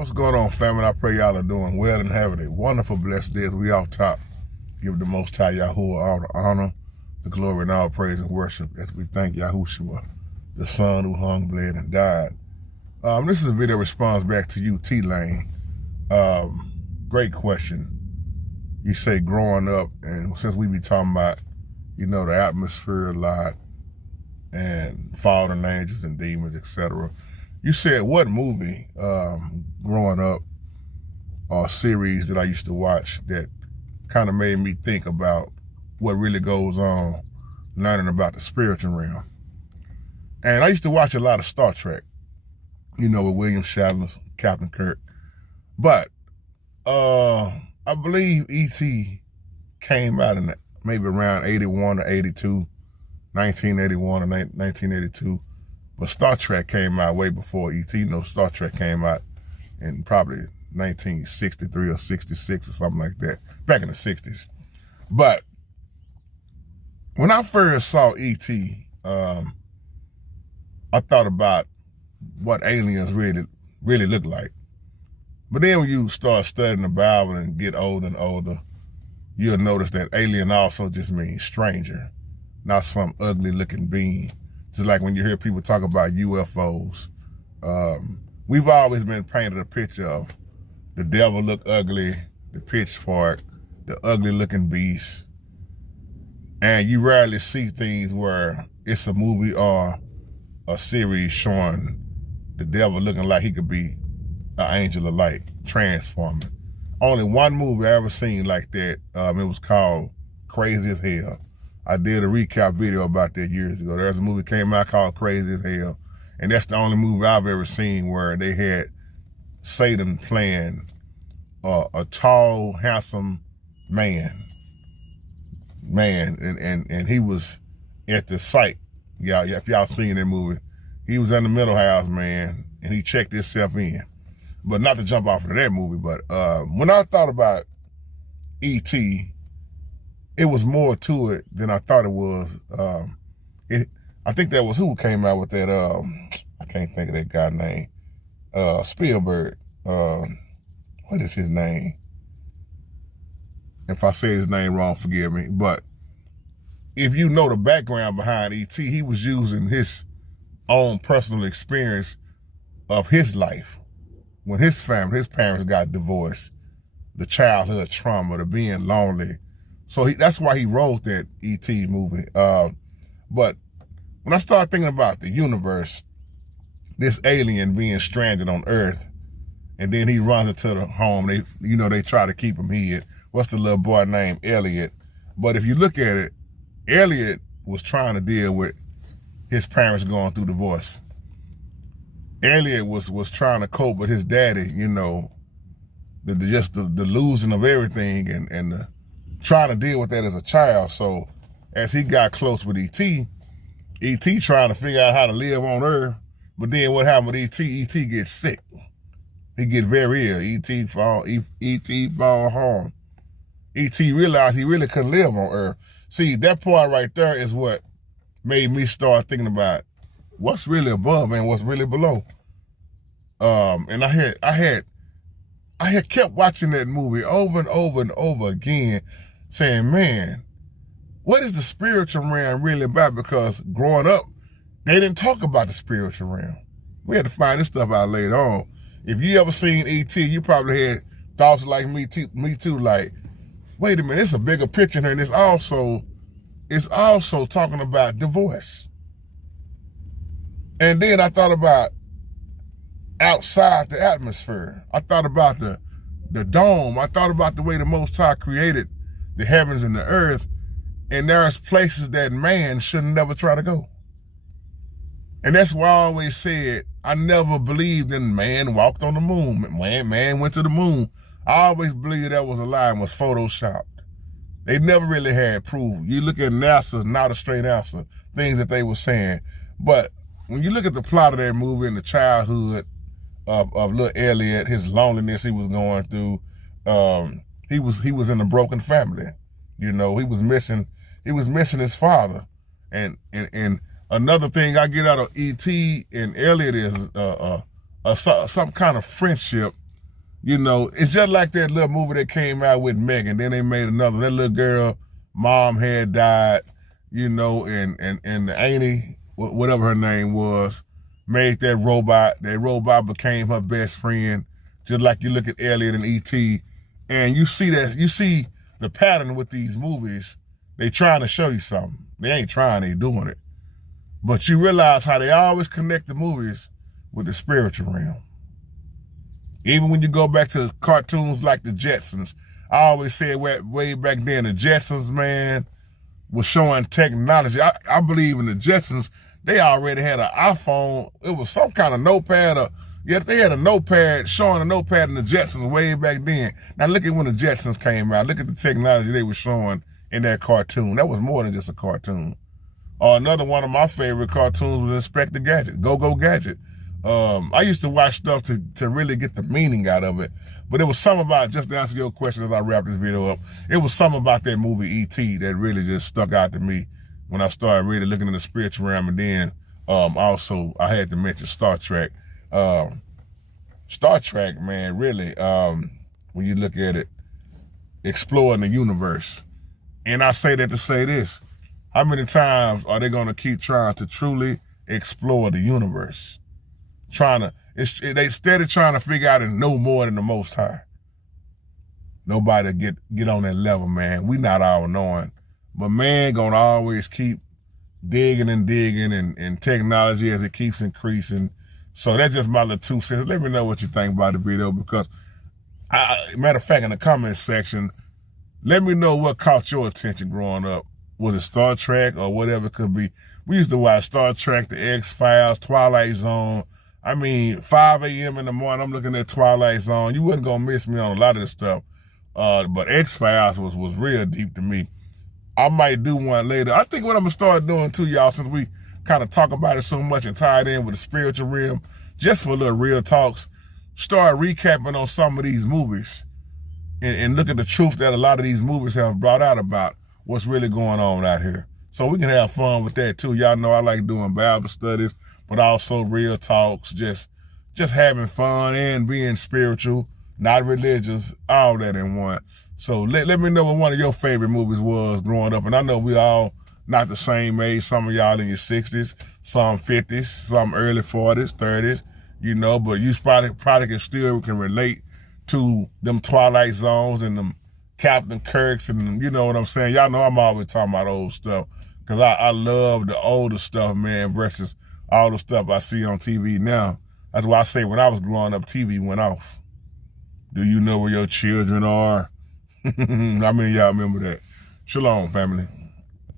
What's going on, family? I pray y'all are doing well and having a wonderful, blessed day as we all top. Give the Most High Yahuwah all the honor, the glory, and all praise and worship as we thank Yahushua, the Son who hung, bled, and died. This is a video response back to you, T-Lane. Great question. You say growing up, and since we be talking about, the atmosphere a lot, and fallen angels and demons, etc. You said what movie growing up or series that I used to watch that kind of made me think about what really goes on learning about the spiritual realm. And I used to watch a lot of Star Trek, with William Shatner, Captain Kirk. But I believe E.T. came out in maybe around 81 or 82, 1981 or 1982. But Star Trek came out way before E.T. Star Trek came out in probably 1963 or 66 or something like that, back in the 60s. But when I first saw E.T., I thought about what aliens really look like. But then when you start studying the Bible and get older and older, you'll notice that alien also just means stranger, not some ugly looking being. Just like when you hear people talk about UFOs, we've always been painted a picture of the devil look ugly, the pitchfork, the ugly looking beast. And you rarely see things where it's a movie or a series showing the devil looking like he could be an angel of light, transforming. Only one movie I ever seen like that, it was called Crazy as Hell. I did a recap video about that years ago. There's a movie came out called Crazy as Hell, and that's the only movie I've ever seen where they had Satan playing a tall, handsome man, and he was at the site. Yeah, if y'all seen that movie, he was in the middle house, man, and he checked himself in. But not to jump off of that movie, but when I thought about E.T., it was more to it than I thought it was. I think that was who came out with that, I can't think of that guy's name, Spielberg. What is his name? If I say his name wrong, forgive me. But if you know the background behind E.T., he was using his own personal experience of his life. When his family, his parents got divorced, the childhood trauma, the being lonely. So that's why he wrote that E.T. movie. But when I started thinking about the universe, this alien being stranded on Earth, and then he runs into the home, they try to keep him hid. What's the little boy named Elliot? But if you look at it, Elliot was trying to deal with his parents going through divorce. Elliot was trying to cope with his daddy, the losing of everything and trying to deal with that as a child. So as he got close with E.T., E.T. trying to figure out how to live on Earth. But then what happened with E.T.? E.T. gets sick. He get very ill. E.T. fall hard. E.T. realized he really couldn't live on Earth. See, that part right there is what made me start thinking about what's really above and what's really below. And I had kept watching that movie over and over and over again, saying, man, what is the spiritual realm really about? Because growing up, they didn't talk about the spiritual realm. We had to find this stuff out later on. If you ever seen E.T., you probably had thoughts like me too, like, wait a minute, it's a bigger picture here, and it's also talking about divorce. And then I thought about outside the atmosphere. I thought about the dome. I thought about the way the Most High created the heavens and the earth, and there's places that man should never try to go. And that's why I always said I never believed in man walked on the moon. Man went to the moon. I always believed that was a lie and was photoshopped. They never really had proof. You look at NASA, not a straight answer, things that they were saying. But when you look at the plot of that movie and the childhood of little Elliot, his loneliness he was going through, he was in a broken family. He was missing his father. And another thing I get out of E.T. and Elliot is some kind of friendship You know, it's just like that little movie that came out with Megan. Then they made another. That little girl, mom had died, you know, and the auntie, whatever her name was, made that robot. That robot became her best friend. Just like you look at Elliot and E.T. And you see the pattern with these movies. They trying to show you something. They ain't trying, they doing it. But you realize how they always connect the movies with the spiritual realm. Even when you go back to cartoons like the Jetsons, I always said way back then, the Jetsons, man, was showing technology. I believe in the Jetsons, they already had an iPhone. It was some kind of notepad. They had a notepad, showing a notepad in the Jetsons way back then. Now look at when the Jetsons came out. Look at the technology they were showing in that cartoon. That was more than just a cartoon. Another one of my favorite cartoons was Inspector Gadget, Go-Go Gadget. I used to watch stuff to really get the meaning out of it. But it was something about, just to answer your question as I wrap this video up, it was something about that movie E.T. that really just stuck out to me when I started really looking in the spiritual realm. And then also I had to mention Star Trek. Star Trek, man, really, when you look at it, exploring the universe. And I say that to say this, how many times are they going to keep trying to truly explore the universe? They steady trying to figure out and know more than the Most High. Nobody get on that level, man. We not all knowing. But man gonna always keep digging and technology as it keeps increasing. So that's just my little 2 cents. Let me know what you think about the video, because matter of fact, in the comments section, let me know what caught your attention growing up. Was it Star Trek or whatever it could be? We used to watch Star Trek, the X-Files, Twilight Zone. I mean, 5 a.m. in the morning, I'm looking at Twilight Zone. You wasn't gonna miss me on a lot of this stuff. But X-Files was real deep to me. I might do one later. I think what I'm gonna start doing too, y'all, since we kind of talk about it so much and tie it in with the spiritual realm, just for little real talks, start recapping on some of these movies and look at the truth that a lot of these movies have brought out about what's really going on out here. So we can have fun with that too. Y'all know I like doing Bible studies, but also real talks, just having fun and being spiritual, not religious, all that in one. So let me know what one of your favorite movies was growing up. And I know we all not the same age. Some of y'all in your 60s, some 50s, some early 40s, 30s, you know, but you probably can relate to them Twilight Zones and them Captain Kirks and them, you know what I'm saying? Y'all know I'm always talking about old stuff, because I love the older stuff, man, versus all the stuff I see on TV now. That's why I say when I was growing up, TV went off. Do you know where your children are? How many of y'all remember that? Shalom, family.